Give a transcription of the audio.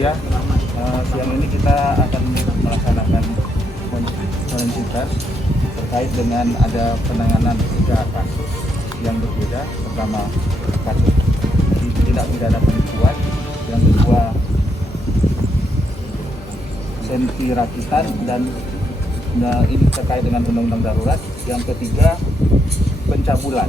Ya, siang ini kita akan melaksanakan konferensi pers terkait dengan ada penanganan 3 kasus yang berbeda. Pertama, kasus tindak pidana penipuan, yang kedua senti rakitan, dan ini terkait dengan undang-undang darurat, yang ketiga pencabulan.